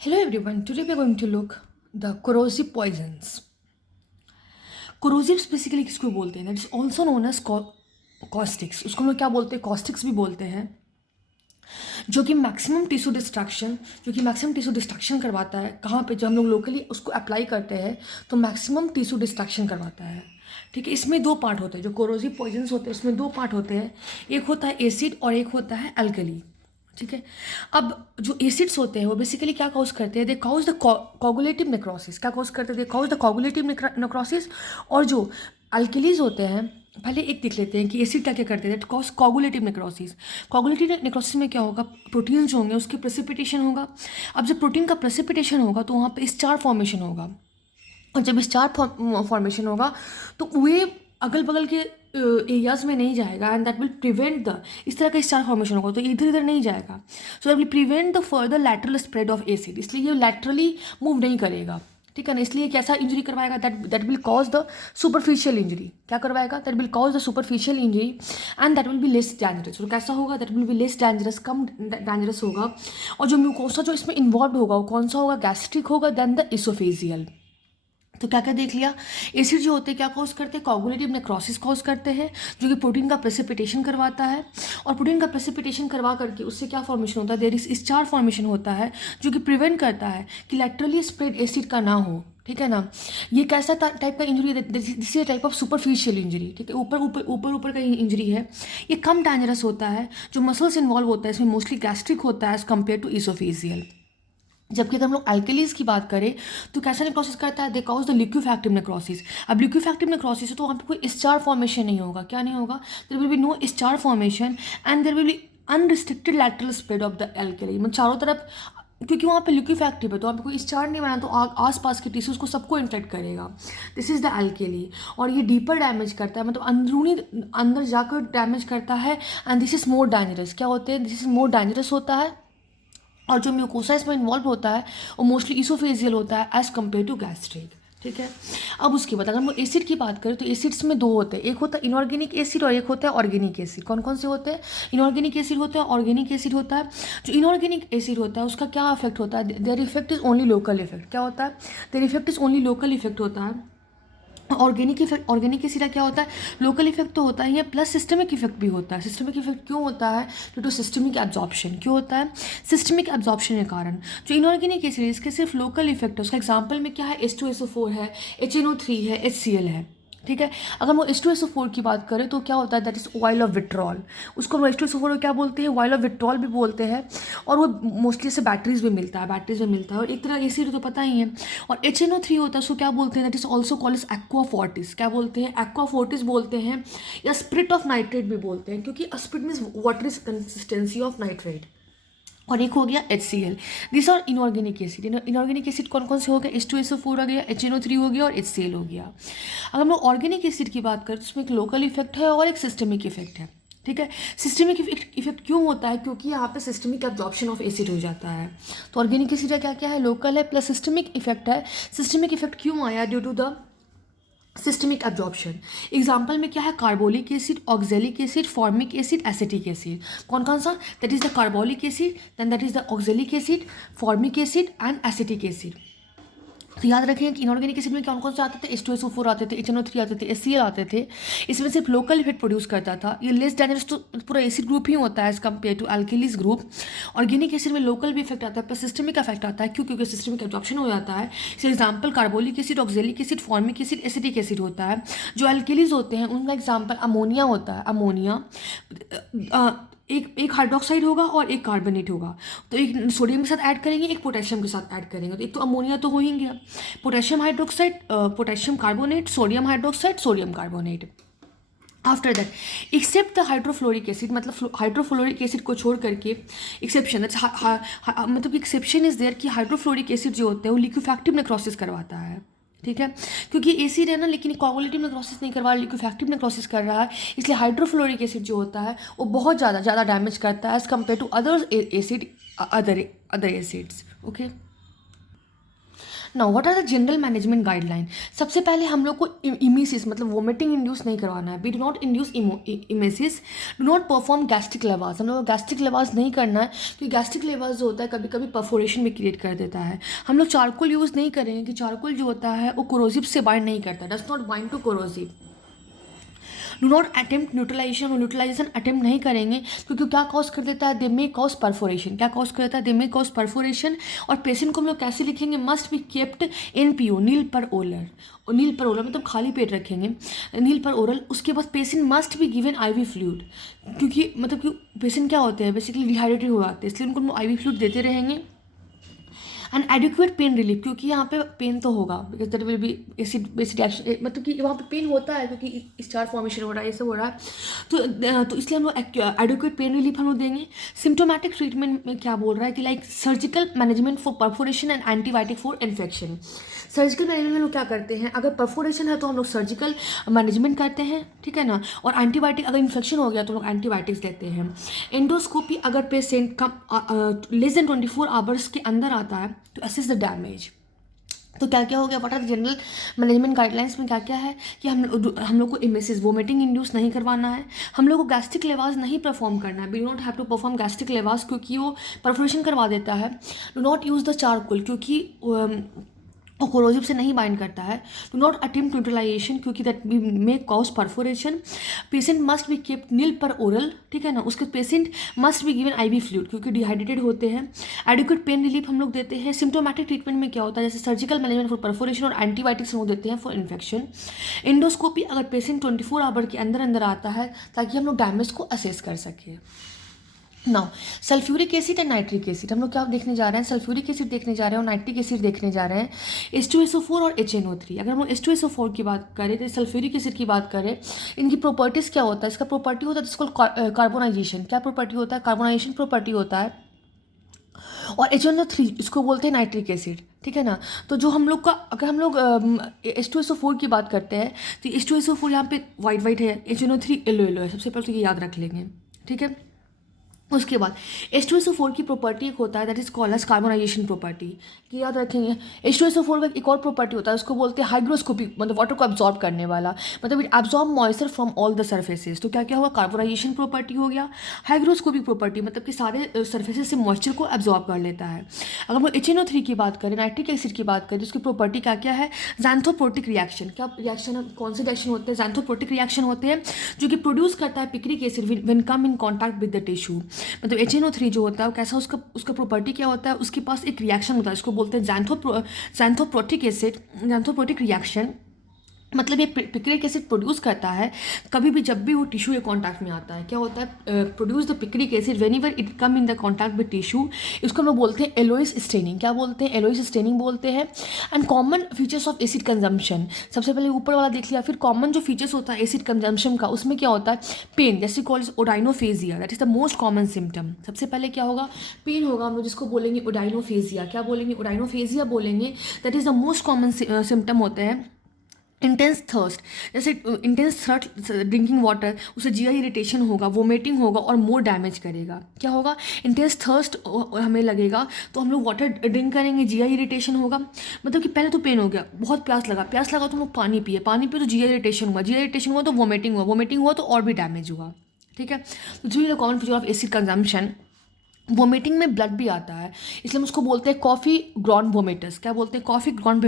Hello everyone, today we are going to look the corrosive poisons. Corrosives basically किसको बोलते हैं? That is also known as caustics. उसको हम लोग क्या बोलते हैं? कॉस्टिक्स भी बोलते हैं. जो कि मैक्सिमम टिश्यू डिस्ट्रक्शन करवाता है. कहाँ पे? जब हम लोग लोकली उसको अप्लाई करते हैं तो मैक्सिमम टिश्यू डिस्ट्रक्शन करवाता है. ठीक है. इसमें दो पार्ट होते हैं. जो कोरोसिव पॉइजन्स होते हैं उसमें दो पार्ट होते हैं. एक होता है एसिड और एक होता है अल्कली. ठीक है. अब जो एसिड्स होते हैं वो बेसिकली क्या कॉज करते हैं? दे कॉज द कोगुलेटिव नेक्रोसिस. क्या कॉज करते हैं? दे कॉज द कोगुलेटिव नेक्रोसिस. और जो अल्कलीज होते हैं, पहले एक देख लेते हैं कि एसिड क्या क्या करते हैं. That cause coagulative necrosis. Coagulative necrosis में क्या होगा? प्रोटीन्स जो होंगे उसके प्रेसिपिटेशन होगा. अब जब प्रोटीन का प्रेसिपिटेशन होगा तो वहाँ पे स्टार फॉर्मेशन होगा. और जब स्टार फॉर्मेशन होगा तो वे अगल बगल के एरियाज में नहीं जाएगा. And that will prevent the, इस तरह का स्टार फॉर्मेशन होगा तो इधर इधर नहीं जाएगा. So that will prevent the further lateral spread of acid. इसलिए ये लैटरली मूव नहीं करेगा. ठीक है ना. इसलिए कैसा इंजरी करवाएगा? That will cause the superficial injury. क्या करवाएगा? That will cause the superficial injury and that will be less dangerous. और कैसा होगा? That will be less dangerous, come dangerous होगा. और जो म्यूकोसा जो इसमें इन्वॉल्व होगा वो कौन सा होगा? गैस्ट्रिक होगा देन द इसोफेजियल. तो क्या क्या देख लिया? एसिड जो होते हैं क्या कॉज करते हैं? कोगुलेटिव नेक्रोसिस कॉज करते हैं, जो कि प्रोटीन का प्रेसिपिटेशन करवाता है. और प्रोटीन का प्रेसिपिटेशन करवा करके उससे क्या फॉर्मेशन होता है? देयर इज स्टार फॉर्मेशन होता है, जो कि प्रिवेंट करता है कि लैटरली स्प्रेड एसिड का ना हो. ठीक है ना. ये कैसा टाइप का इंजरी है? This is type of superficial injury. ठीक है. ऊपर का इंजरी है. ये कम डेंजरस होता है. जो मसल्स इन्वॉल्व होता है इसमें मोस्टली गैस्ट्रिक होता है एज कम्पेयर टू इसोफेजियल. जबकि अगर हम लोग अल्कलीज की बात करें तो कैसा नेक्रोसिस करता है? They cause the liquefactive necrosis. अब लिक्विफैक्टिव नेक्रोसिस है तो वहाँ पे कोई स्टार फॉर्मेशन नहीं होगा. क्या नहीं होगा? There will be no star formation and there will be unrestricted lateral spread of the alkali. मतलब चारों तरफ, क्योंकि वहाँ पे लिक्विफैक्टिव है तो वहाँ पे कोई स्टार नहीं बना तो आसपास के टिश्यूज को सबको इन्फेक्ट करेगा. This is the alkali. और ये डीपर डैमेज करता है, मतलब अंदरूनी अंदर जाकर डैमेज करता है. And this is more dangerous. क्या होते हैं? दिस इज मोर डेंजरस होता है. और जो म्यूकोसा इसमें इन्वॉल्व होता है वो मोस्टली इसोफेजियल होता है एज कम्पेयर टू गैस्ट्रिक. ठीक है. अब उसके बाद अगर हम एसिड की बात करें तो एसिड्स में दो होते हैं. एक होता है इनऑर्गेनिक एसिड और एक होता है ऑर्गेनिक एसिड. कौन कौन से होते हैं? इनऑर्गेनिक एसिड होता है, ऑर्गेनिक एसिड होता है. जो इनऑर्गेनिक एसिड होता है उसका क्या इफेक्ट होता है? There effect is only local effect. क्या होता है? There effect is only local effect होता है. ऑर्गेनिक एसिड का क्या होता है? लोकल इफेक्ट तो होता ही है प्लस सिस्टमिक इफेक्ट भी होता है. सिस्टमिक इफेक्ट क्यों होता है? Due to systemic absorption. क्यों होता है? सिस्टमिक एब्जॉर्प्शन के कारण. जो इनऑर्गेनिक एसिड है इसके सिर्फ लोकल इफेक्ट है. उसका एग्जाम्पल में क्या है? H2SO4 है, HNO3 है, HCl है. ठीक है. अगर हम H2SO4 की बात करें तो क्या होता है? That is oil of vitriol. उसको हम H2SO4 को क्या बोलते हैं? ऑयल ऑफ विट्रॉल भी बोलते हैं. और वो मोस्टली से बैटरीज में मिलता है. और एक तरह एसिड तो पता ही है. और HNO3 होता है उसको क्या बोलते हैं? That is also called as aqua fortis. क्या बोलते हैं? एक्वा फोर्टिस बोलते हैं या स्प्रिट ऑफ नाइट्रेट भी बोलते हैं, क्योंकि spirit means water is consistency of nitrate. और एक हो गया HCl. This are inorganic acid. Inorganic acid कौन कौन से हो गए? H2SO4 हो गया, HNO3 हो गया और HCl हो गया. अगर हम लोग ऑर्गेनिक एसिड की बात करें तो उसमें एक लोकल इफेक्ट है और एक सिस्टमिक इफेक्ट है. ठीक है. सिस्टमिक इफेक्ट क्यों होता है? क्योंकि यहाँ पे सिस्टमिक एब्जॉर्प्शन ऑफ एसिड हो जाता है. तो ऑर्गेनिक एसिड का क्या क्या है? लोकल है प्लस सिस्टमिक इफेक्ट है. सिस्टमिक इफेक्ट क्यों आया? Due to the systemic absorption. Example में क्या है? Carbolic acid, oxalic acid, formic acid, acetic acid. कौन कौन सा? That is the carbolic acid, then that is the oxalic acid, formic acid and acetic acid. तो याद रखें कि इनऑर्गेनिक एसिड में कौन कौन से आते थे? H2SO4 आते थे, HNO3 आते थे, HCl आते थे. इसमें सिर्फ लोकल इफेक्ट प्रोड्यूस करता था. ये लेस डेंजरस तो पूरा एसिड ग्रुप ही होता है as compare to alkalis group. Organic acid में लोकल भी इफेक्ट आता है प्लस सिस्टमिक इफेक्ट आता है. क्यों? क्योंकि सिस्टमिक एब्जॉर्प्शन हो जाता है. इसका example carbolic acid, oxalic acid, formic acid, acetic acid होता है. जो अल्किलीज होते हैं उनका एग्जाम्पल अमोनिया होता है. अमोनिया एक हाइड्रोक्साइड होगा और एक कार्बोनेट होगा. तो एक सोडियम के साथ ऐड करेंगे, एक पोटेशियम के साथ ऐड करेंगे. तो एक तो अमोनिया तो हो ही गया. Potassium hydroxide, potassium carbonate, sodium hydroxide, sodium carbonate. After that except the hydrofluoric acid, मतलब हाइड्रोफ्लोरिक एसिड को छोड़ करके एक्सेप्शन, मतलब एक्सेप्शन इज देयर कि हाइड्रोफ्लोरिक एसिड जो होता है वो लिक्विफैक्टिव नेक्रोसिस करवाता है. ठीक है. क्योंकि एसिड है ना, लेकिन कोगुलेटिव नेक्रोसिस नहीं करवा रहा, लिक्विफैक्टिव नेक्रोसिस कर रहा है. इसलिए हाइड्रोफ्लोरिक एसिड जो होता है वो बहुत ज़्यादा डैमेज करता है as compare to other acid, other acids. Okay. Now what are the general management guideline. सबसे पहले हम लोग को इमेसिस मतलब वोमिटिंग इंड्यूस नहीं करवाना है। We do not induce emesis, do not perform gastric lavage. हम लोग को गैस्ट्रिक लेवास नहीं करना है, क्योंकि गैस्ट्रिक लेवास जो होता है कभी कभी परफोरेशन भी क्रिएट कर देता है। हम लोग चारकोल यूज़ नहीं करेंगे, कि चारकोल जो होता है वो कोरोसिव से बाइंड नहीं करता, does not bind to corrosive. Do not attempt neutralisation, और न्यूट्रलाइजेशन अटेम्प्ट नहीं करेंगे, क्योंकि क्या कॉज कर देता है, दे मे कॉज परफोरेशन। क्या कॉज कर देता है, दे मे कॉज परफोरेशन। और पेशेंट को हम लोग कैसे लिखेंगे, must be kept in PO, nil per oral. और नील पर ओलर मतलब खाली पेट रखेंगे, नील पर ओरल। उसके बाद patient must be given IV fluid, क्योंकि मतलब कि पेशेंट क्या होते हैं बेसिकली डिहाइड्रेटेड हो जाते हैं, इसलिए उनको हम आईवी फ्लूइड देते रहेंगे। एंड एडिक्वेट पेन रिलीफ, क्योंकि यहाँ पे पेन तो होगा, because there will be acid based action, मतलब कि वहाँ पे पेन होता है क्योंकि स्टार फॉर्मेशन हो रहा है, ये सब हो रहा है। तो इसलिए हम लोग एडिक्वेट पेन रिलीफ हम लोग देंगे। सिम्टोमेटिक ट्रीटमेंट में क्या बोल रहा है कि like surgical management for perforation and antibiotic for infection. Surgical management में लोग क्या करते हैं, अगर परफोरेशन है तो हम लोग सर्जिकल मैनेजमेंट करते हैं, ठीक है ना। और एंटीबायोटिक, अगर इन्फेक्शन हो गया तो लोग एंटीबायोटिक्स देते हैं। एंडोस्कोपी, अगर पेशेंट कम लेस देन 24 आवर्स के अंदर आता है तो असेस द डैमेज। तो क्या क्या हो गया, what are general management guidelines में क्या क्या है कि हम लोग को इमेसिस वोमिटिंग इंड्यूस नहीं करवाना है, हम लोग को गैस्ट्रिक लेवास नहीं परफॉर्म करना है, we do not have to perform gastric lavage क्योंकि वो परफोरेशन करवा देता है। Do not use the charcoal, क्योंकि और कोरोसिव से नहीं बाइंड करता है। डू नॉट अटेम्प्ट न्यूट्रलाइजेशन, क्योंकि that may cause perforation. Patient must be kept nil per oral, ठीक है ना। उसके patient must be given IV fluid, क्योंकि डिहाइड्रेटेड होते हैं। एडिक्वेट पेन रिलीफ हम लोग देते हैं। सिम्टोमेटिक ट्रीटमेंट में क्या होता है, जैसे सर्जिकल मैनेजमेंट फॉर परफोरेशन और एंटीबायोटिक्स हम लोग देते हैं फॉर इन्फेक्शन। एंडोस्कोपी, अगर पेशेंट 24 आवर के अंदर अंदर आता है ताकि हम लोग डैमेज को असेस कर सकें। Now sulphuric acid and nitric acid, हम लोग क्या देखने जा रहे हैं, सल्फ्यूरिक एसिड देखने जा रहे हैं और नाइट्रिक एसिड देखने जा रहे हैं। H2SO4 और HNO3। अगर हम लोग H2SO4 की बात करें तो सल्फ्यूरिक एसिड की बात करें, इनकी प्रॉपर्टीज़ क्या होता है, इसका प्रॉपर्टी होता है जिसको कार्बोनाइजेशन। क्या प्रॉपर्टी होता है, कार्बोनाइजेशन प्रॉपर्टी होता है। और HNO3 इसको बोलते हैं नाइट्रिक एसिड, ठीक है ना। तो जो हम लोग का, अगर हम लोग H2SO4 की बात करते हैं तो H2SO4 यहाँ पे वाइट वाइट है, HNO3 येलो येलो है। सबसे पहले तो ये याद रख लेंगे, ठीक है। उसके बाद H2SO4 की प्रॉपर्टी एक होता है that is called as carbonization property, कि याद रखेंगे। H2SO4 का एक और प्रॉपर्टी होता है, उसको बोलते हैं हाइग्रोस्कोपिक, मतलब वाटर को एब्जॉर्ब करने वाला, मतलब it absorb moisture from all the surfaces. तो क्या क्या होगा, कार्बोनाइजेशन प्रॉपर्टी हो गया। हाइग्रोस्कोपिक प्रॉपर्टी मतलब कि सारे सर्फेसेस से मॉइस्चर को एब्जॉर्ब कर लेता है। अगर हम HNO3 की बात करें, नाइट्रिक एसिड की बात करें, तो उसकी प्रॉपर्टी क्या क्या है, ज़ैंथोप्रोटिक रिएक्शन। क्या रिएक्शन, कौन से रिएक्शन होते हैं, ज़ैंथोप्रोटिक रिएक्शन होते हैं, जो कि प्रोड्यूस करता है picric acid when come in contact with the tissue. मतलब HNO3 जो होता है वो कैसा, उसका प्रॉपर्टी क्या होता है, उसके पास एक रिएक्शन होता है, इसको बोलते हैं ज़ैंथोप्रोटिक एसिड, ज़ैंथोप्रोटिक रिएक्शन। मतलब ये पिक्रिक एसिड प्रोड्यूस करता है कभी भी जब भी वो टिश्यू के कांटेक्ट में आता है। क्या होता है, produce the picric acid whenever it come in the contact with tissue. इसको हम लोग बोलते हैं एलोइस स्टेनिंग। क्या बोलते हैं, एलोइस स्टेनिंग बोलते हैं। And common features of acid consumption, सबसे पहले ऊपर वाला देख लिया। फिर कॉमन जो फीचर्स होता है एसिड कंजम्पशन का, उसमें क्या होता है, पेन, जैसे called odynophagia, that is the most common symptom. सबसे पहले क्या होगा, पेन होगा, हम लोग जिसको बोलेंगे ओडाइनोफेजिया। क्या बोलेंगे, ओडाइनोफेजिया बोलेंगे, that is the most common symptom होते हैं। इंटेंस थर्स्ट, जैसे इंटेंस थर्स्ट ड्रिंकिंग वाटर, उससे जीआई इरिटेशन होगा, वोमिटिंग होगा और मोर डैमेज करेगा। क्या होगा, इंटेंस थर्स्ट हमें लगेगा तो हम लोग वाटर ड्रिंक करेंगे, जीआई इरिटेशन होगा। मतलब कि पहले तो पेन हो गया, बहुत प्यास लगा तो हम लोग पानी पिए तो जीआई इरिटेशन हुआ, जीआई इरिटेशन हुआ तो वोमिटिंग हुआ तो और भी डैमेज हुआ, ठीक है। तो जो ये common feature of acid consumption. Vomiting में ब्लड भी आता है, इसलिए हम उसको बोलते हैं कॉफ़ी ग्राउंड वोमिटस। क्या बोलते हैं, कॉफ़ी ग्राउंड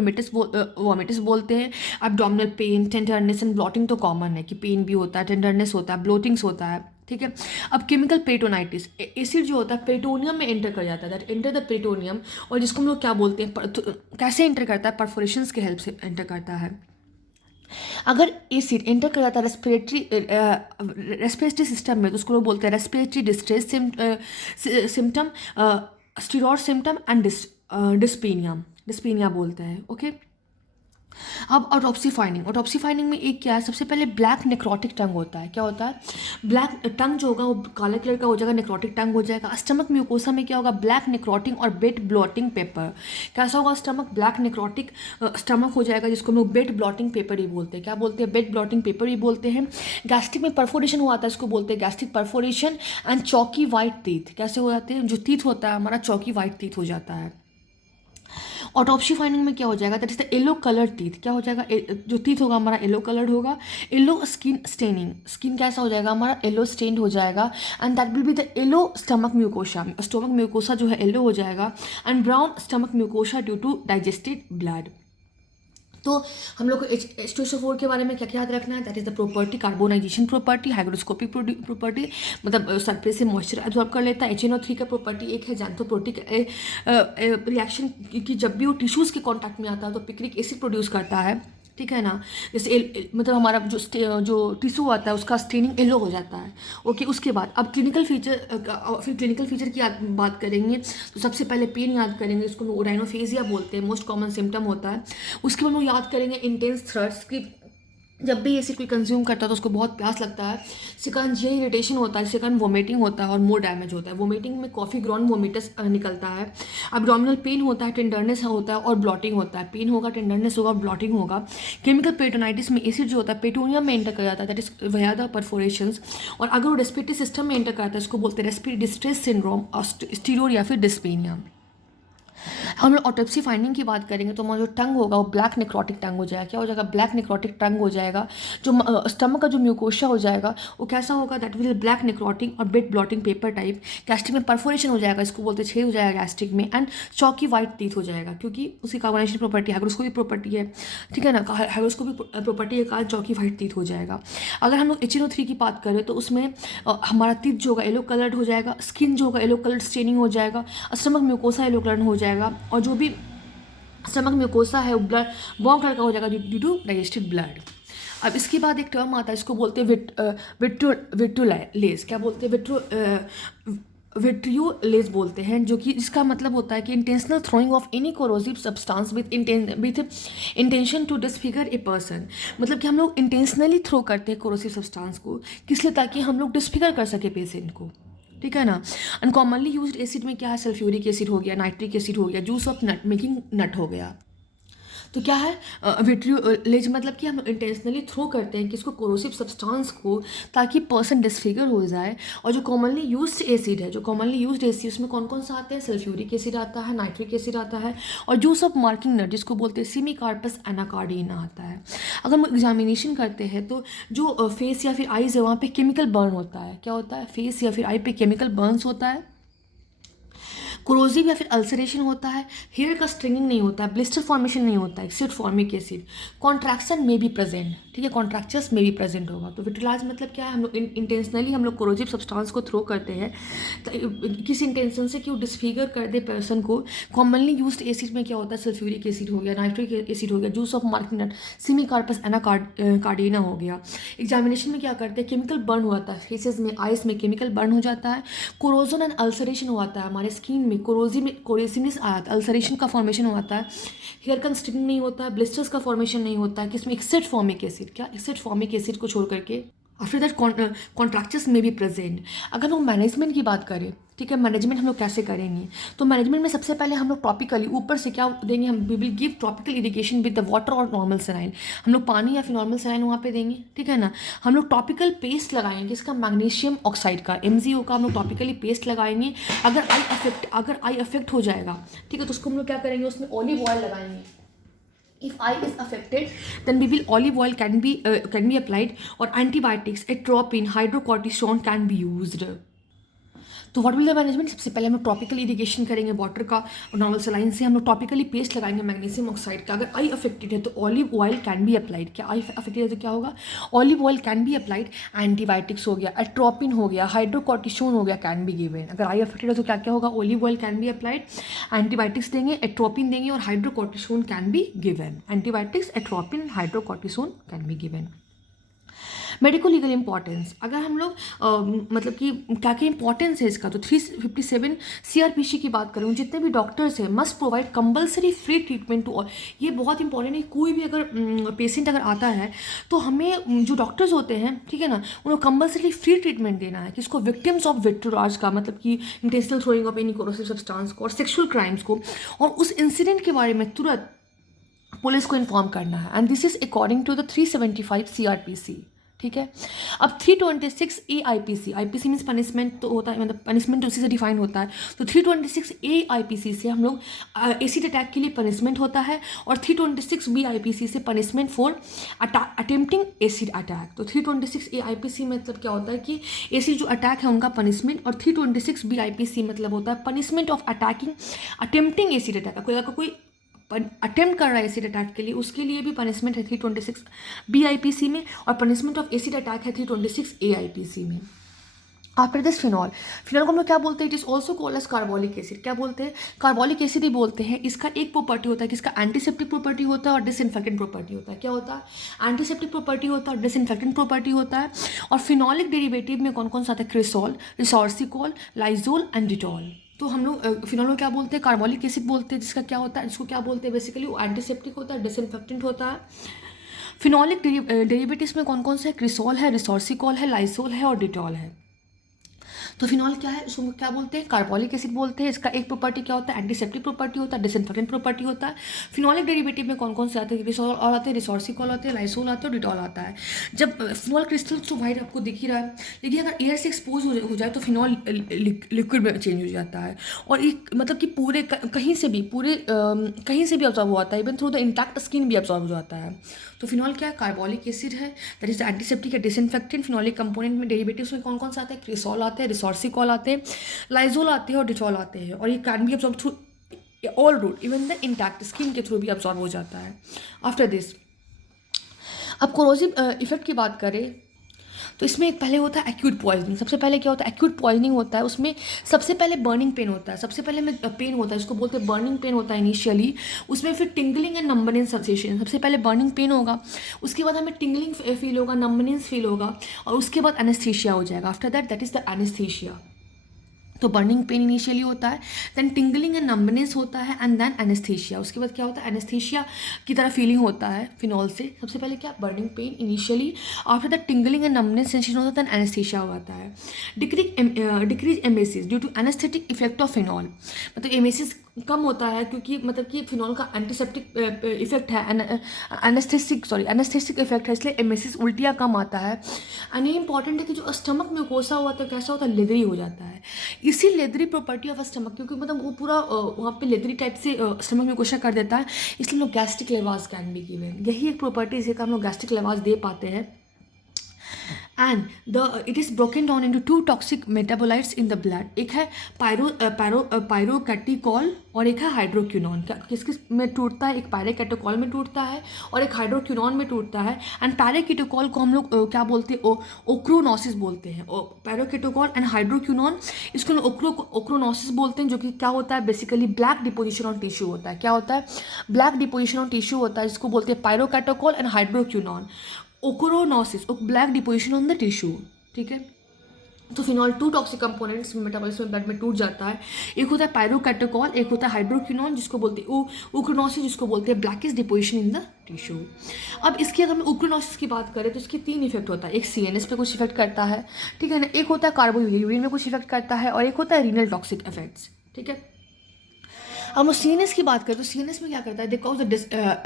वोमिटस बोलते हैं। Abdominal pain, tenderness and bloating तो कॉमन है कि पेन भी होता है, टेंडरनेस होता है, ब्लोटिंग्स होता है, ठीक है। अब केमिकल पेरिटोनाइटिस, एसिड जो होता है पेरिटोनियम में एंटर कर जाता है, दैट एंटर द पेरिटोनियम। और जिसको हम लोग क्या बोलते हैं, कैसे एंटर करता है, परफोरेशंस के हेल्प से एंटर करता है। अगर एसिड एंटर कर जाता है रेस्पिरेटरी सिस्टम में तो उसको लोग बोलते हैं respiratory distress symptom, steroid symptom and dyspnoea बोलते हैं, ओके। अब ऑटोप्सी फाइंडिंग में एक क्या है, सबसे पहले ब्लैक नेक्रोटिक टंग होता है। क्या होता है, ब्लैक टंग जो होगा वो काले कलर का हो जाएगा, नेक्रोटिक टंग हो जाएगा। स्टमक म्यूकोसा में क्या होगा, ब्लैक नेक्रोटिंग और बेट ब्लॉटिंग पेपर। कैसा होगा स्टमक, ब्लैक नेक्रोटिक स्टमक हो जाएगा, जिसको हम लोग बेट ब्लॉटिंग पेपर ही बोलते हैं। क्या बोलते हैं, बेट ब्लॉटिंग पेपर ही बोलते हैं। गैस्ट्रिक में परफोरेशन हुआ था, इसको बोलते हैं गैस्ट्रिक परफोरेशन। एंड चौकी वाइट टीथ, कैसे हो जाते हैं, जो टीथ होता है हमारा चौकी वाइट टीथ हो जाता है। ऑटोप्सी फाइंडिंग में क्या हो जाएगा, that is the yellow coloured teeth, क्या हो जाएगा, जो टीथ होगा हमारा येलो कलर्ड होगा, येलो स्किन स्टेनिंग, स्किन कैसा हो जाएगा हमारा येलो स्टेन्ड हो जाएगा, and that will be the yellow stomach mucosa, stomach mucosa जो है येलो हो जाएगा, and brown stomach mucosa due to digested blood. तो हम लोग को H2SO4 के बारे में क्या क्या याद रखना है, that is the property, carbonisation property, hygroscopic property, मतलब सरफेस से मॉइस्चर एब्जॉर्ब कर लेता है। HNO3 का प्रॉपर्टी एक है जैंथोप्रोटिक रिएक्शन की जब भी वो टिश्यूज़ के कॉन्टैक्ट में आता है तो पिक्रिक एसिड प्रोड्यूस करता है, ठीक है ना। जैसे मतलब हमारा जो टिश्यू आता है उसका स्टेनिंग येलो हो जाता है। ओके, उसके बाद अब क्लिनिकल फीचर की बात करेंगे तो सबसे पहले पेन याद करेंगे, इसको राइनोफेजिया बोलते हैं, मोस्ट कॉमन सिम्टम होता है। उसके बाद हम याद करेंगे इंटेंस थ्रस्ट की, जब भी ऐसे कोई कंज्यूम करता है तो उसको बहुत प्यास लगता है। सेकंड ये इरिटेशन होता है, सेकंड वोमिटिंग होता है और मोर डैमेज होता है। वोमिटिंग में कॉफ़ी ग्राउंड वोमिटस निकलता है। एब्डोमिनल पेन होता है, टेंडरनेस होता है और ब्लॉटिंग होता है। पेन होगा, टेंडरनेस होगा, ब्लॉटिंग होगा। केमिकल पेटोनाइटिस में एसिड जो होता है पेटोनियम में एंटर कर जाता है, दैट इज वया द परफोरेशंस, और अगर वो रेस्पिरेटरी सिस्टम में एंटर करता है इसको बोलते हैं रेस्पिरेटरी डिस्ट्रेस सिंड्रोम, स्टीरोड या फिर डिस्पेनिया। हम लोग ऑटोप्सी फाइंडिंग की बात करेंगे तो हमारा जो टंग होगा वो ब्लैक नेक्रोटिक टंग हो जाएगा। क्या हो जाएगा, ब्लैक नेक्रोटिक टंग हो जाएगा। जो स्टमक का जो म्यूकोशा हो जाएगा वो कैसा होगा, दैट विल ब्लैक नेक्रोटिक और bit blotting paper type. Gastric में परफोरेशन हो जाएगा, इसको बोलते छेद हो जाएगा गैस्ट्रिक में, एंड चौकी वाइट टीथ हो जाएगा क्योंकि उसकी कार्बोनेशन प्रॉपर्टी हाइग्रोस्कोपिक प्रॉपर्टी है, ठीक है ना। हाइग्रोस्कोपिक प्रॉपर्टी के कारण चौकी वाइट टीथ हो जाएगा। अगर हम लोग HNO3 की बात करें तो उसमें हमारा टीथ जो होगा येलो कलर्ड हो जाएगा, स्किन जो होगा येलो कलर्ड स्टेनिंग हो जाएगा, स्टमक म्यूकोसा येलो कलर हो जाएगा, और जो भी स्टमक म्यूकोसा है वो ब्लड ब्राउन कलर का हो जाएगा ड्यू टू डाइजेस्टेड ब्लड। अब इसके बाद एक टर्म आता है, इसको बोलते हैं विट्रुलेज। क्या बोलते हैं, विट्रियोलेज बोलते हैं, जो कि इसका मतलब होता है कि intentional throwing of any corrosive substance with intention to disfigure a person. मतलब कि हम लोग इंटेंशनली थ्रो करते हैं कोरोसिव सब्सटेंस को, किस लिए, ताकि हम लोग डिसफिगर कर सके पेशेंट को, ठीक है ना। अनकॉमनली यूज्ड एसिड में क्या है, सल्फ्यूरिक एसिड हो गया, नाइट्रिक एसिड हो गया, जूस ऑफ नट मेकिंग नट हो गया। तो क्या है विट्रियोलेज, मतलब कि हम इंटेंशनली थ्रो करते हैं किसको, कोरोसिव सब्सटेंस को, ताकि पर्सन डिसफिगर हो जाए। और जो कॉमनली यूज्ड एसिड है, जो कॉमनली यूज्ड एसिड उसमें कौन कौन सा आते हैं, सल्फ्यूरिक एसिड आता है, नाइट्रिक एसिड आता है, और जूस ऑफ मार्किंग नट जिसको बोलते हैं सेमीकार्पस एनाकार्डिना आता है। अगर हम एग्जामिनेशन करते हैं तो जो फेस या फिर आईज है वहाँ पे केमिकल बर्न होता है। क्या होता है, फेस या फिर आई पे केमिकल बर्न्स होता है। कोरोसिव या फिर अल्सरेशन होता है। हेयर का स्ट्रिंगिंग नहीं होता है, ब्लिस्टर फॉर्मेशन नहीं होता है, एक्सेप्ट फॉर्मिक एसिड। कॉन्ट्रैक्शन में भी प्रेजेंट, ठीक है, कॉन्ट्रैक्चर्स में भी प्रेजेंट होगा। तो विट्रिलाइज मतलब क्या है, हम लोग इंटेंशनली हम लोग कोरोसिव सब्सटेंस को थ्रो करते हैं किस इंटेंशन से कि वो डिसफिगर कर दे पर्सन को। कॉमनली यूज्ड एसिड में क्या होता है, सल्फ्यूरिक एसिड हो गया, नाइट्रिक एसिड हो गया, जूस ऑफ मार्किंग नट, सेमीकार्पस एनाकार्डिना हो गया। एग्जामिनेशन में क्या करते हैं, केमिकल बर्न होता है, फेसेस में, आइज में केमिकल बर्न हो जाता है। कोरोजन एंड अल्सरेशन होता है हमारे स्किन में, कोरोसिवनेस आता है, अल्सरेशन का फॉर्मेशन होता है। हेयर का स्ट्रिंग नहीं होता है, ब्लिस्टर्स का फॉर्मेशन नहीं होता है, किसमें, एक्सेप्ट फॉर्मिक एसिड। क्या, एक्सेप्ट फॉर्मिक एसिड को छोड़ करके। आफ्टर दैट कॉन्ट्रैक्चर्स में भी प्रेजेंट। अगर हम मैनेजमेंट की बात करें, ठीक है, मैनेजमेंट हम लोग कैसे करेंगे, तो मैनेजमेंट में सबसे पहले हम लोग टॉपिकली ऊपर से क्या देंगे, हम we will give topical irrigation with the water और नॉर्मल सलाइन। हम लोग पानी या फिर नॉर्मल सलाइन वहाँ पे देंगे, ठीक है ना। हम लोग टॉपिकल पेस्ट लगाएंगे इसका, मैग्नीशियम ऑक्साइड का, MgO का हम लोग टॉपिकली पेस्ट लगाएंगे। अगर आई अफेक्ट हो जाएगा, ठीक है, तो उसको हम लोग क्या करेंगे, उसमें ऑलिव ऑयल लगाएंगे। If eye is affected, then we will olive oil can be applied, or antibiotics, atropine, hydrocortisone can be used. तो व्हाट विल द मैनेजमेंट, सबसे पहले हम लोग टॉपिकल इरिगेशन करेंगे वाटर का और नॉर्मल सलाइन से। हम लोग टॉपिकली पेस्ट लगाएंगे मैग्नीशियम ऑक्साइड का। अगर आई अफेक्टेड है तो olive oil can be applied. क्या आई अफेक्टेड है तो क्या होगा, olive oil can be applied. Antibiotics हो गया, एट्रोपिन हो गया, हाइड्रोकॉर्टिसोन हो गया, कैन बी गिवन। अगर आई अफेक्टेड है तो क्या क्या होगा, olive oil can be applied, antibiotics देंगे, एट्रोपिन देंगे, और hydrocortisone can be given. Antibiotics, atropine, hydrocortisone can be given. Medico legal importance, अगर हम लोग मतलब कि क्या क्या इंपॉर्टेंस है इसका, तो 357 CRPC की बात करूँ, जितने भी डॉक्टर्स हैं must provide compulsory free treatment to all. ये बहुत इंपॉर्टेंट है, कोई भी अगर पेशेंट अगर आता है तो हमें जो डॉक्टर्स होते हैं, ठीक है ना, उनको कंपल्सरी फ्री ट्रीटमेंट देना है किसको, विक्टिम्स ऑफ विट्रोराज का, मतलब कि intentional throwing of any corrosive substance को, और सेक्सुअल क्राइम्स को, और उस इंसिडेंट के बारे में तुरंत पुलिस को इन्फॉर्म करना है। And this is according to the 375 CRPC, ठीक है। अब 326 A IPC, IPC means punishment तो होता है, मतलब पनिशमेंट उसी से डिफाइन होता है। तो 326 ए आईपीसी से हम लोग एसिड अटैक के लिए पनिशमेंट होता है, और 326 बी आईपीसी से punishment for attempting acid attack. तो 326 ए आईपीसी मतलब क्या होता है कि एसिड जो अटैक है उनका पनिशमेंट, और 326 बी आईपीसी मतलब होता है punishment of attacking attempting acid attack. कोई अटेम्प्ट कर रहा है एसिड अटैक के लिए, उसके लिए भी पनिशमेंट है 326 बी आईपीसी में, और पनिशमेंट ऑफ एसिड अटैक है 326 ए आईपीसी में। आफ्टर दिस फिनॉल, फिनॉल को हम लोग क्या बोलते हैं? It is also called as carbolic acid. क्या बोलते हैं? कार्बोलिक एसिड ही बोलते हैं। इसका एक प्रॉपर्टी होता है कि इसका एंटीसेप्टिक प्रॉपर्टी होता है और डिसइंफेक्टेंट प्रॉपर्टी होता है। क्या होता है? एंटीसेप्टिक प्रॉपर्टी होता है और डिसइंफेक्टेंट प्रॉपर्टी होता है। और फिनॉलिक डेरिवेटिव में कौन कौन सा आता है? क्रिसॉल, रिसोर्सिकॉल, लाइजोल एंड डिटॉल। तो हम लोग फिनॉल को क्या बोलते हैं? कार्बोलिक एसिड बोलते हैं, जिसका क्या होता है, इसको क्या बोलते हैं बेसिकली? वो एंटीसेप्टिक होता है, डिसइंफेक्टेंट होता है। फिनॉलिक डेरिवेटिव्स में कौन कौन से है? क्रिसॉल है, रिसोर्सिकॉल है, लाइजोल है और डिटॉल है। तो फिनॉल क्या है? उसको क्या बोलते हैं? कार्बोलिक एसिड बोलते हैं। इसका एक प्रॉपर्टी क्या होता है? एंटीसेप्टिक प्रॉपर्टी होता है, डिसइंफेक्टेंट प्रॉपर्टी होता है। फिनॉलिक डेरिवेटिव में कौन कौन से आते हैं? ग्लिसरॉल और आते हैं, रिसोर्सिकॉल आते हैं, लाइसोल आते हैं और डिटॉल आता है। जब फिनॉल क्रिस्टल तो वाइट आपको दिख ही रहा है, लेकिन अगर एयर से एक्सपोज हो जाए तो फिनॉल लिक्विड में चेंज हो जाता है, और एक मतलब कि पूरे कहीं से भी कहीं से भी ऑब्जॉर्व हो जाता है, even through the intact skin भी ऑब्जॉर्व हो जाता है। तो फिनॉल क्या है? कार्बोलिक एसिड है, दैट इज एंटीसेप्टिक है, डिसइंफेक्टेंट। फिनॉलिक कंपोनेंट में डेरिवेटिव्स में कौन कौन से आते हैं? क्रिसॉल आते हैं, रिसोर्सिकॉल आते हैं, लाइजोल आते हैं और डिटॉल आते हैं। और ये can be absorb through all route, even the intact skin के थ्रू भी अब्जॉर्ब हो जाता है। आफ्टर दिस, अब कोरोसिव इफेक्ट की बात करें तो इसमें एक पहले होता है एक्यूट पॉइजनिंग। सबसे पहले क्या होता है? एक्यूट पॉइजनिंग होता है। उसमें सबसे पहले बर्निंग पेन होता है, सबसे पहले में पेन होता है, इसको बोलते हैं बर्निंग पेन होता है इनिशियली। उसमें फिर टिंगलिंग एंड नंबनेंस सेंसेशन। सबसे पहले बर्निंग पेन होगा, उसके बाद हमें टिंगलिंग फील होगा, नंबनेंस फील होगा, और उसके बाद एनेस्थीसिया हो जाएगा। After that is the anaesthesia. तो बर्निंग पेन इनिशियली होता है, देन टिंगलिंग एंड नंबनेस होता है, एंड देन एनेस्थीसिया। उसके बाद क्या होता है? एनेस्थीसिया की तरह फीलिंग होता है फिनॉल से। सबसे पहले क्या? Burning pain initially, after the tingling and numbness sensation होता है, देन एनेस्थीसिया होता है। Decrease emesis due to anaesthetic effect of phenol. मतलब एमेसिस कम होता है क्योंकि मतलब कि फिनॉल का एंटीसेप्टिक इफेक्ट है, एनेस्थेटिक इफेक्ट है, इसलिए एमेसिस उल्टियाँ कम आता है। एंड ये इंपॉर्टेंट है कि जो स्टमक म्यूकोसा हुआ था कैसा होता है? लेदरी हो जाता है। इसी लेदरी प्रॉपर्टी ऑफ स्टमक, क्योंकि मतलब वो पूरा वहाँ पे लेदरी टाइप से स्टमक म्यूकोसा कर देता है, इसलिए हम लोग गैस्ट्रिक लेवाज कैन बी गिवन। यही एक प्रॉपर्टी है हम लोग गैस्ट्रिक लेवाज दे पाते हैं। and it is broken down into two toxic metabolites in the blood। एक है पायरोकैटिकॉल और एक है हाइड्रोक्विनोन। किस किस में टूटता है? एक पायरोकैटिकॉल में टूटता है और एक हाइड्रोक्विनोन में टूटता है। एंड पायरोकैटिकॉल को हम लोग क्या बोलते हैं? ओक्रोनोसिस बोलते हैं। पायरोकैटिकॉल एंड हाइड्रोक्विनोन, इसको ओक्रोनोसिस बोलते हैं, जो कि क्या होता है? Basically black deposition on tissue होता है। क्या होता है? ब्लैक डिपोजिशन ऑन टिश्यू होता है, जिसको बोलते हैं pyrocatechol and hydroquinone. Ochronosis, black deposition on the tissue. ठीक है। तो phenol to toxic components metabolism में ब्लड में टूट जाता है। एक होता है पायरोकैटिकॉल, एक होता है हाइड्रोक्विनोन, जिसको बोलते हैं ओक्रोनोसिस, जिसको बोलते हैं blackish deposition in the tissue. अब इसकी अगर हम ओक्रोनोसिस की बात करें तो इसके 3 इफेक्ट होता है। एक सीएनएस पे कुछ इफेक्ट करता है, ठीक है ना, एक होता है कार्बोयूरिन में कुछ इफेक्ट करता है, और एक होता है रीनल टॉक्सिक इफेक्ट्स। ठीक है। अब हम सीएनएस की बात करें तो सीएनएस में क्या करता है? They cause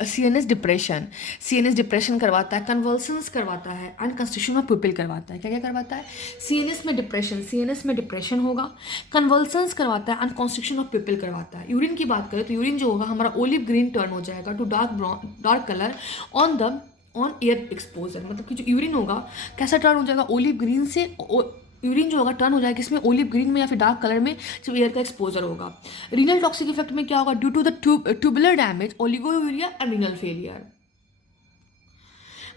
CNS depression. CNS depression करवाता है, कन्वल्सन्स करवाता है, एंड कंस्ट्रक्शन ऑफ प्यूपिल करवाता है। क्या क्या करवाता है? सीएनएस में डिप्रेशन होगा, कन्वल्सन्स करवाता है, एंड कंस्ट्रक्शन ऑफ प्यूपिल करवाता है। यूरिन की बात करें तो यूरिन जो होगा हमारा ओलिव ग्रीन टर्न हो जाएगा to dark colour on air exposure. मतलब कि जो यूरिन होगा कैसा टर्न हो जाएगा? ओलिव ग्रीन से यूरिन जो होगा टर्न हो जाएगा इसमें ओलिव ग्रीन में या फिर डार्क कलर में जब एयर का एक्सपोजर होगा। रीनल टॉक्सिक इफेक्ट में क्या होगा? Due to the tubular damage, oliguria and renal failure.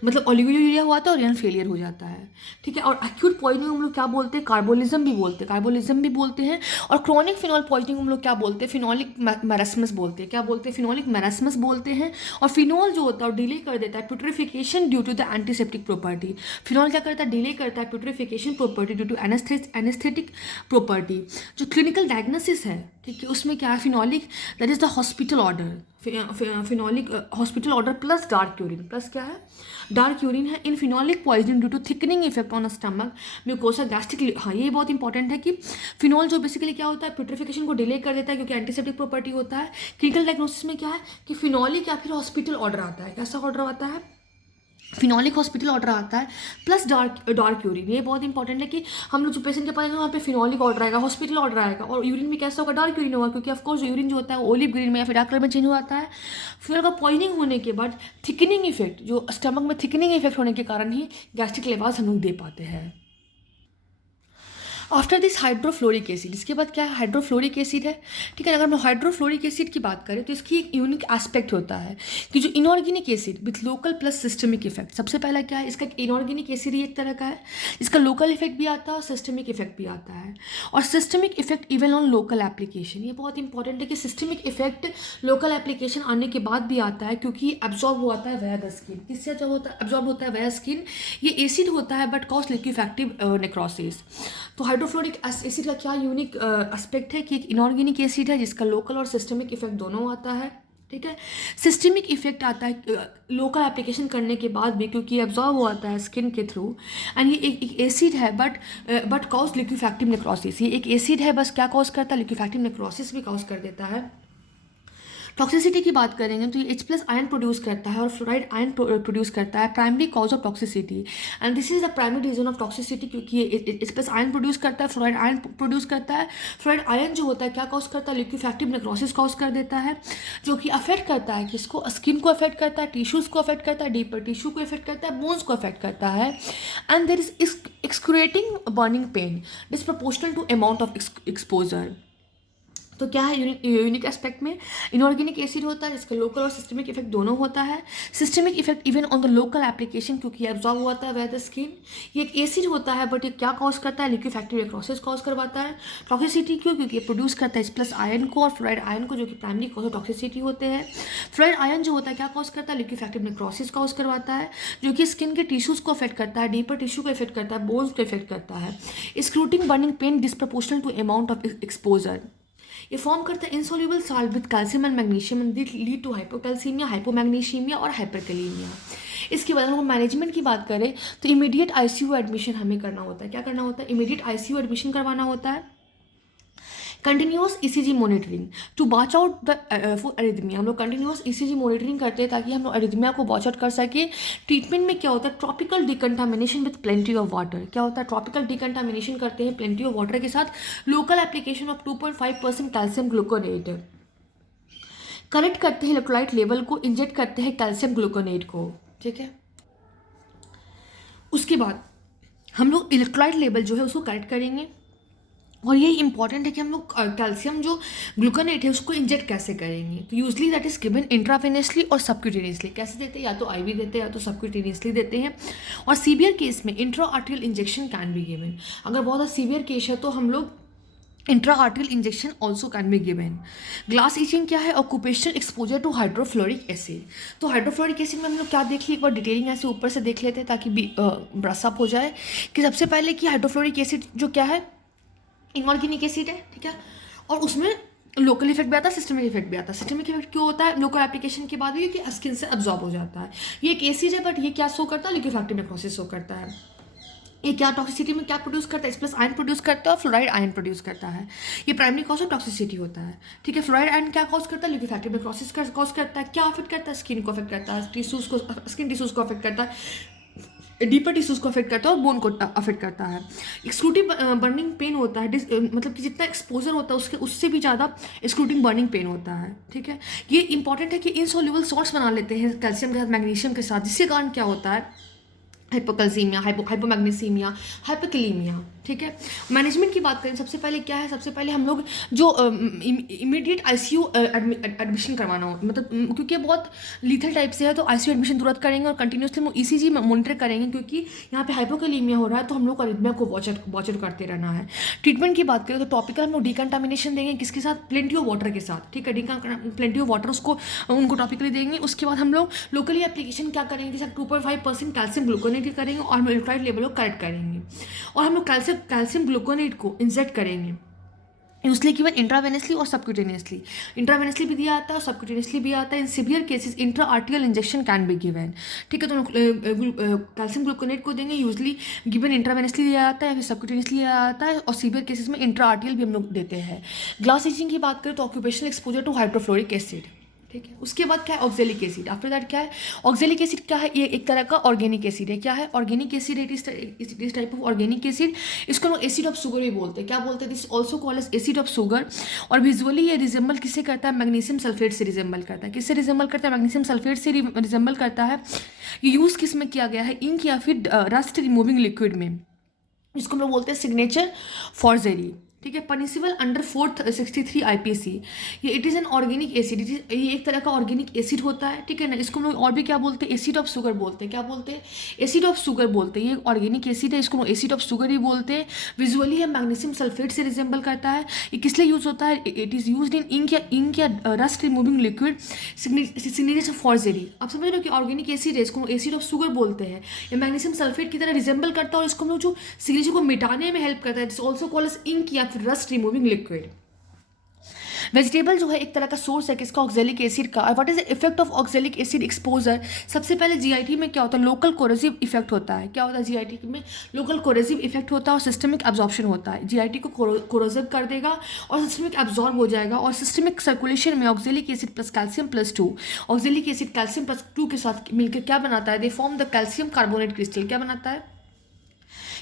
मतलब ओलिगोयूरिया हुआ था और रीनल फेलियर हो जाता है। ठीक है। और एक्यूट पॉइजनिंग हम लोग क्या बोलते हैं? कार्बोलिज्म भी बोलते हैं। और क्रॉनिक फिनॉल पॉइजनिंग हम लोग क्या बोलते हैं? फिनॉलिक मैरास्मस बोलते हैं। क्या बोलते हैं? फिनॉलिक मैरास्मस बोलते हैं। और फिनॉल जो होता है वो डिले कर देता है putrefaction due to the antiseptic property. Phenol क्या करता है? डिले करता है putrefaction property due to anaesthetic property. जो क्लिनिकल डायग्नोसिस है, ठीक है, उसमें क्या है? Phenolic, that is the hospital odour. Phenolic hospital odour plus dark urine, plus क्या है? डार्क यूरिन है in phenolic poisoning due to thickening effect on stomach mucosa gastric. हाँ, ये बहुत इंपॉर्टेंट है कि फिनॉल जो बेसिकली क्या होता है? प्यूट्रिफिकेशन को डिले कर देता है क्योंकि एंटीसेप्टिक प्रॉपर्टी होता है। क्लिनिकल डायग्नोसिस में क्या है कि फिनॉलिक या फिर हॉस्पिटल ऑर्डर आता है। कैसा ऑर्डर आता है? फिनोलिक हॉस्पिटल ऑर्डर आता है, प्लस डार्क यूरिन। ये बहुत इंपॉर्टेंट है कि हम लोग जो पेशेंट के पास वहाँ पे फिनोलिक ऑर्डर आएगा, हॉस्पिटल ऑर्डर आएगा, और यूरिन भी कैसा होगा, डार्क यूरिन होगा, क्योंकि ऑफकोर्स यूरिन जो होता है ओलिव ग्रीन में या फिर डार्क कलर में चेंज हो जाता है। फिर अगर पॉइजनिंग होने के बाद थिकनिंग इफेक्ट, जो स्टमक में थिकनिंग इफेक्ट होने के कारण ही गैस्ट्रिक लेवास हम लोग दे पाते हैं। आफ्टर दिस हाइड्रोफ्लोरिक एसिड, इसके बाद क्या है, हाइड्रोफ्लोरिक एसिड है। ठीक है, अगर हम हाइड्रोफ्लोरिक एसिड की बात करें तो इसकी एक यूनिक एस्पेक्ट होता है कि जो inorganic acid with local plus systemic effect. सबसे पहला क्या है, इसका इनऑर्गेनिक एसिड ही एक तरह का है, इसका लोकल इफेक्ट भी आता है और सिस्टमिक इफेक्ट भी आता है, और systemic effect even on local application. ये बहुत इंपॉर्टेंट है कि सिस्टमिक इफेक्ट लोकल एप्लीकेशन आने के बाद भी आता है, क्योंकि एब्जॉर्ब होता है वया द स्किन। किससे एब्जॉर्ब होता है वया स्किन। ये एसिड होता है बट कॉज लिक्विफैक्टिव नेक्रोसिस। तो हाइड्रोफ्लोरिक एसिड का क्या यूनिक एस्पेक्ट है कि एक इनऑर्गेनिक एसिड है जिसका लोकल और सिस्टमिक इफेक्ट दोनों आता है। ठीक है, सिस्टमिक इफेक्ट आता है लोकल एप्लीकेशन करने के बाद भी, क्योंकि एब्जॉर्ब होता है स्किन के थ्रू, एंड ये एक एसिड है बट कॉज लिक्विफैक्टिव नेक्रोसिस। ये एक एसिड है, बस क्या कॉज करता है, लिक्विफैक्टिव नेक्रोसिस भी कॉज कर देता है। टॉक्सिसिटी की बात करेंगे तो ये H प्लस आयन प्रोड्यूस करता है और फ्लोराइड आयन प्रोड्यूस करता है, primary cause of toxicity, and this is the primary reason of toxicity, क्योंकि ये H प्लस आयन प्रोड्यूस करता है, फ्लोराइड आयन प्रोड्यूस करता है। फ्लोराइड आयन जो होता है क्या कॉज करता है, लिक्विफैक्टिव नेक्रोसिस कॉज कर देता है, जो कि अफेक्ट करता है किसको, स्किन को अफेक्ट करता है, टिश्यूज़ को अफेक्ट करता है, डीपर टिश्यू को अफेक्ट करता है, बोन्स को अफेक्ट करता है, and there is excruciating burning pain disproportional to amount of exposure. तो क्या है यूनिक एस्पेक्ट में, इनऑर्गेनिक एसिड होता है जिसका लोकल और सिस्टमिक इफेक्ट दोनों होता है। Systemic effect even on the local application, क्योंकि एब्जॉर्ब होता है बाय द स्किन। ये एक एसिड होता है बट ये क्या कॉज करता है, लिक्विफैक्टिव नेक्रोसिस कॉज करवाता है। टॉक्सिसिटी क्यों, क्योंकि ये प्रोड्यूस करता है H प्लस आयन को और फ्लोराइड आयन को, जो कि प्राइमरी कॉज ऑफ टॉक्सिसिटी होते हैं। फ्लोराइड आयन जो होता है क्या कॉज करता है, लिक्विफैक्टिव नेक्रोसिस कॉज करवाता है, जो कि स्किन के टिश्यूज़ को अफेक्ट करता है, डीपर टिश्यू को अफेक्ट करता है, बोन्स को अफेक्ट करता है। Excruciating burning pain disproportional to amount of exposure. ये फॉर्म करता है insoluble salt with calcium and magnesium and lead to hypocalcaemia, hypomagnesaemia और हाइपरकैलीमिया। इसके बाद हम मैनेजमेंट की बात करें तो इमीडिएट आईसीयू एडमिशन हमें करना होता है। क्या करना होता है, इमीडिएट आईसीयू एडमिशन करवाना होता है। Continuous ECG monitoring to watch out the for arrhythmia. हम लोग कंटिन्यूस ईसीजी मॉनिटरिंग करते हैं ताकि हम लोग एरिथमिया को वॉच आउट कर सके। ट्रीटमेंट में क्या होता है, tropical decontamination with plenty of water. क्या होता है, ट्रॉपिकल डिकंटामिनेशन करते हैं प्लेंटी ऑफ वाटर के साथ, local application of 2.5% calcium gluconate. Correct करते हैं इलेक्ट्रोलाइट लेवल को, इंजेक्ट करते हैं कैल्शियम ग्लूकोनेट को। ठीक है, उसके बाद हम लोग इलेक्ट्रोलाइट लेवल जो है उसको करेक्ट करेंगे, और ये इंपॉर्टेंट है कि हम लोग कैल्शियम जो ग्लूकोनेट है उसको इंजेक्ट कैसे करेंगे। तो usually that is given intravenously और सबक्यूटेनियसली। कैसे देते हैं, या तो आईवी देते हैं या तो सबक्यूटेनियसली देते हैं। और सीवियर केस में intra arterial injection can be given. अगर बहुत ज़्यादा सीवियर केस है तो हम लोग intra arterial injection also can be given. Glass etching क्या है, occupational exposure to hydrofluoric acid. तो हाइड्रोफ्लोरिक एसिड में हम लोग क्या देख लिए, एक बार डिटेलिंग ऐसे ऊपर से देख लेते हैं ताकि ब्रशअप हो जाए कि सबसे पहले कि हाइड्रोफ्लोरिक एसिड जो क्या है, इनऑर्गेनिक एसिड है। ठीक है, और उसमें लोकल इफेक्ट भी आता है, सिस्टमिक इफेक्ट भी आता है। सिस्टमिक इफेक्ट क्यों होता है, लोकल एप्लीकेशन के बाद भी, क्योंकि स्किन से अब्जॉर्ब हो जाता है। ये एक एसिड है बट ये क्या शो करता है, लिक्विफैक्टिव नेक्रोसिस शो करता है। ये क्या टॉक्सिसिटी में क्या प्रोड्यूस करता है, H प्लस आयन प्रोड्यूस करता है और फ्लोराइड आयन प्रोड्यूस करता है। ये प्राइमरी कॉज ऑफ टॉक्सिसिटी होता है। ठीक है, फ्लोराइड आयन क्या कॉज करता है, लिक्विफैक्टिव नेक्रोसिस कॉज करता है। क्या अफेक्ट करता है, स्किन को अफेक्ट करता है, टिश्यूज को, स्किन टिश्यूज को अफेक्ट करता है, डीपर टिश्यूज को अफेक्ट करता है और बोन को अफेक्ट करता है। एक्सक्रूटिव बर्निंग पेन होता है, मतलब कि जितना एक्सपोजर होता है उससे भी ज़्यादा एक्सक्रूटिंग बर्निंग पेन होता है। ठीक है, ये इंपॉर्टेंट है कि इनसॉल्युबल सॉल्ट्स बना लेते हैं कैल्शियम के साथ, मैग्नीशियम के साथ, जिसके कारण क्या होता है, हाइपोकैल्सीमिया, हाइपोमैग्नीसीमिया, हाइपरकैलीमिया। ठीक है, मैनेजमेंट की बात करें सबसे पहले क्या है, सबसे पहले हम लोग जो इमीडिएट आईसीयू एडमिशन करवाना हो, मतलब क्योंकि बहुत लीथल टाइप से है तो आईसीयू एडमिशन तुरंत करेंगे और कंटिन्यूसली हम ईसीजी मॉनिटर करेंगे, क्योंकि यहाँ पे हाइपोकैलीमिया हो रहा है तो हम लोग अरिथमिया को वॉच आउट करते रहना है। ट्रीटमेंट की बात करें तो टॉपिकल हम लोग डिकंटामिनेशन देंगे, किसके साथ, प्लेंटी ऑफ वाटर के साथ। ठीक है, प्लेंटी ऑफ वाटर उसको उनको टॉपिकली देंगे। उसके बाद हम लोग लोकली एप्लीकेशन क्या करेंगे, जैसे 2.5% कैल्शियम ग्लूकोनेट करेंगे और हम इलेक्ट्रोलाइट लेवल को करेक्ट करेंगे, और हम लोग कैल्शियम ग्लूकोनेट को इंजेक्ट करेंगे, यूजली गिवन इंट्रावेनसली और सबक्यूटेनियसली। इंट्रावेनसली भी दिया आता है और सबक्यूटेनियसली भी आता है। इन severe cases intra arterial injection can be given. ठीक है, तो कैल्शियम ग्लूकोनेट को देंगे, यूजली गिवन इंट्रावेनसली दिया जाता है, फिर सबक्यूटेनियसली दिया जाता है, और सीवियर केसेस में इंट्रा आर्टियल भी हम लोग देते हैं। ग्लास ईचिंग की बात करें तो occupational exposure to hydrofluoric acid. ठीक है। उसके बाद क्या है, ऑक्जेलिक एसिड। आफ्टर दैट क्या है, ऑक्जेलिक एसिड क्या है, ये एक तरह का ऑर्गेनिक एसिड है। क्या है, ऑर्गेनिक एसिड, इस टाइप ऑफ ऑर्गेनिक एसिड। इसको लोग एसिड ऑफ शुगर भी बोलते हैं। क्या बोलते हैं, this also called as acid of sugar. और विजुअली ये रिजेंबल किससे करता है, मैग्नीशियम सल्फेट से रिजेंबल करता है। किससे रिजेंबल करता है, मैग्नीशियम सल्फेट से रिजेंबल करता है। ये यूज़ किस में किया गया है, इंक या फिर रस्ट रिमूविंग लिक्विड में। इसको हम लोग बोलते हैं सिग्नेचर फॉर्जरी। ठीक है, पनिशेबल अंडर 463 IPC। ये it is an organic acid, ये एक तरह का ऑर्गेनिक एसिड होता है। ठीक है ना, इसको हम लोग और भी क्या बोलते हैं, एसिड ऑफ शुगर बोलते हैं। क्या बोलते हैं, एसिड ऑफ शुगर बोलते हैं। ये ऑर्गेनिक एसिड है, इसको एसिड ऑफ शुगर ही बोलते हैं। विजुअली है मैग्नीशियम सल्फेट से रिजेंबल करता है। ये किस लिए यूज़ होता है, it is use in ink या rust removing liquid signature forgery. आप समझ रहे हो कि ऑर्गेनिक एसिड है, इसको एसिड ऑफ शुगर बोलते हैं। ये मैग्नीशियम सल्फेट की तरह रिजेंबल करता है और इसको हम लोग जो सिग्नेचर को मिटाने में हेल्प करता है, it's also called as ink या फिर रस्ट रिमूविंग लिक्विड। वेजिटेबल जो है एक तरह का सोर्स है किसका, ऑक्जेलिक एसिड का। What is the effect of oxalic acid exposure. सबसे पहले जीआईटी में क्या होता है, लोकल कोरोसिव इफेक्ट होता है। क्या होता है, जीआईटी में लोकल कोरोसिव इफेक्ट होता है और सिस्टमिक एब्जॉर्प्शन होता है। जीआईटी को कोरोसिव कर देगा और सिस्टमिक एब्जॉर्ब हो जाएगा। और सिस्टमिक सर्कुलेशन में oxalic acid plus calcium plus 2, oxalic acid calcium plus 2 के साथ मिलकर क्या बनाता है, they form the calcium carbonate crystal. क्या बनाता है,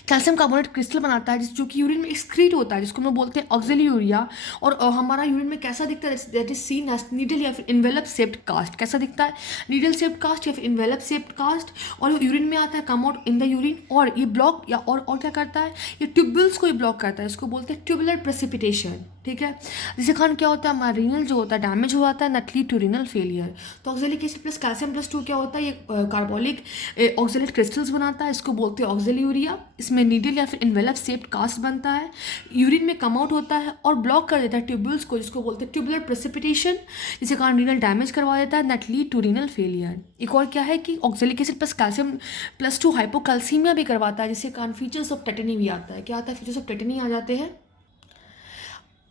कैल्शियम कार्बोनेट क्रिस्टल बनाता है, जो कि यूरिन में एक्सक्रीट होता है, जिसको हम लोग बोलते हैं ऑक्सिलरी यूरिया। और हमारा यूरिन में कैसा दिखता है, that is seen as needle या फिर इन्वेलप शेप्ड कास्ट। कैसा दिखता है, नीडल शेप्ड कास्ट या फिर इन्वेलप शेप्ड कास्ट। और यूरिन में आता है, come out in the urine. और ये ब्लॉक या और क्या करता है, ये ट्यूब्यूल्स को ही ब्लॉक करता है। इसको बोलते हैं ट्यूबुलर प्रेसिपिटेशन। ठीक है, जिससे कारण क्या होता है, हमारा रीनल जो होता है डैमेज हो जाता है, that lead to renal failure. तो oxalic acid plus calcium plus 2 क्या होता है, ये कार्बोलिक ऑक्जेलेट क्रिस्टल्स बनाता है, इसको बोलते हैं ऑक्सिलरी यूरिया। इसमें नीडल या फिर इन्वेलप शेप्ड कास्ट बनता है, यूरिन में कम आउट होता है और ब्लॉक कर देता है ट्यूब्यूल्स को, जिसको बोलते हैं ट्यूबुलर प्रेसिपिटेशन, जिसके कारण रीनल डैमेज करवा देता है, that lead to renal failure. एक और क्या है कि oxalic acid plus calcium plus 2 hypocalcaemia भी करवाता है, जिसके कारण फीचर्स ऑफ टेटनी भी आता है। क्या आता है, फीचर्स ऑफ टेटनी आ जाते हैं।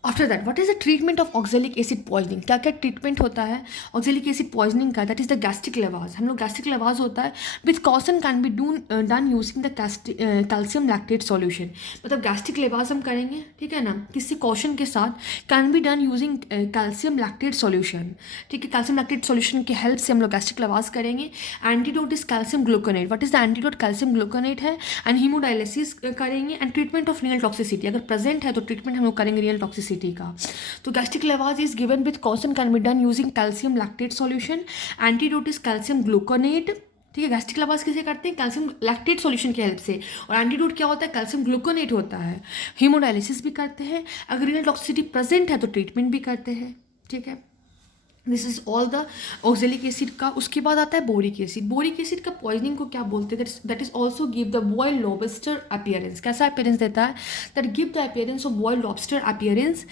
After that what is the treatment of oxalic acid poisoning. क्या क्या ट्रीटमेंट होता है ऑक्जेलिक एसिड पॉइजनिंग का, दैट इज द गैस्ट्रिक लेवाज। हम लोग गैस्ट्रिक लेवाज होता है with caution can be done using the calcium lactate solution. मतलब गैस्ट्रिक लेवाज हम करेंगे, ठीक है ना, किसी कॉशन के साथ, can be done using calcium lactate solution. ठीक है, कैल्शियम लैक्टेट सॉल्यूशन की हेल्प से हम लोग गैस्ट्रिक लेवाज करेंगे। Antidote is calcium gluconate. What is the antidote, calcium gluconate है। एंड हीमोडायलिसिस करेंगे। And treatment of renal toxicity, अगर प्रेजेंट है तो ट्रीटमेंट हम लोग करेंगे रीनल टॉक्सिसिटी का। तो gastric lavage is given with caution can be done using calcium lactate solution. Antidote is calcium gluconate. ठीक है, गैस्ट्रिक लेवाज कैसे करते हैं, कैल्शियम लैक्टेट सॉल्यूशन की हेल्प से। और एंटीडोट क्या होता है, कैल्शियम ग्लूकोनेट होता है। हीमोडायलिसिस भी करते हैं, अगर रीनल टॉक्सिसिटी प्रेजेंट है तो ट्रीटमेंट भी करते हैं। ठीक है, this is all the oxalic acid का। उसके बाद आता है बोरिक एसिड। बोरिक एसिड का पॉइजनिंग को क्या बोलते हैं, that is also give the boiled lobster appearance. कैसा अपीयरेंस देता है, that give the appearance of boiled lobster appearance.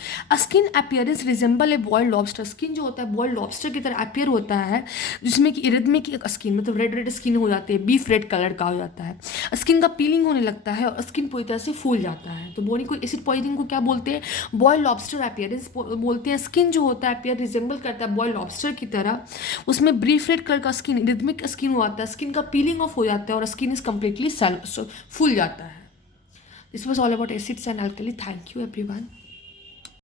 Skin appearance resemble A boiled lobster. Skin जो होता है बॉइल्ड लॉबस्टर की तरह अपीयर होता है, जिसमें कि इरिथमिक स्किन, मतलब रेड रेड स्किन हो जाती है, बीफ रेड कलर का हो जाता है, स्किन का पीलिंग होने लगता है और स्किन पूरी तरह से फूल जाता है। तो बोरिक एसिड पॉइजनिंग को क्या बोलते हैं, बॉइल्ड लॉबस्टर अपीयरेंस बोलते हैं। स्किन जो होता है अपीयर रिजेंबल करता है बॉइल्ड लॉबस्टर की तरह, उसमें ब्रीफ रेड कलर का स्किन, रिदमिक स्किन हो जाता है, स्किन का पीलिंग ऑफ हो जाता है और स्किन इज कंप्लीटली फूल जाता है। This was all about acids and alkali. Thank you everyone.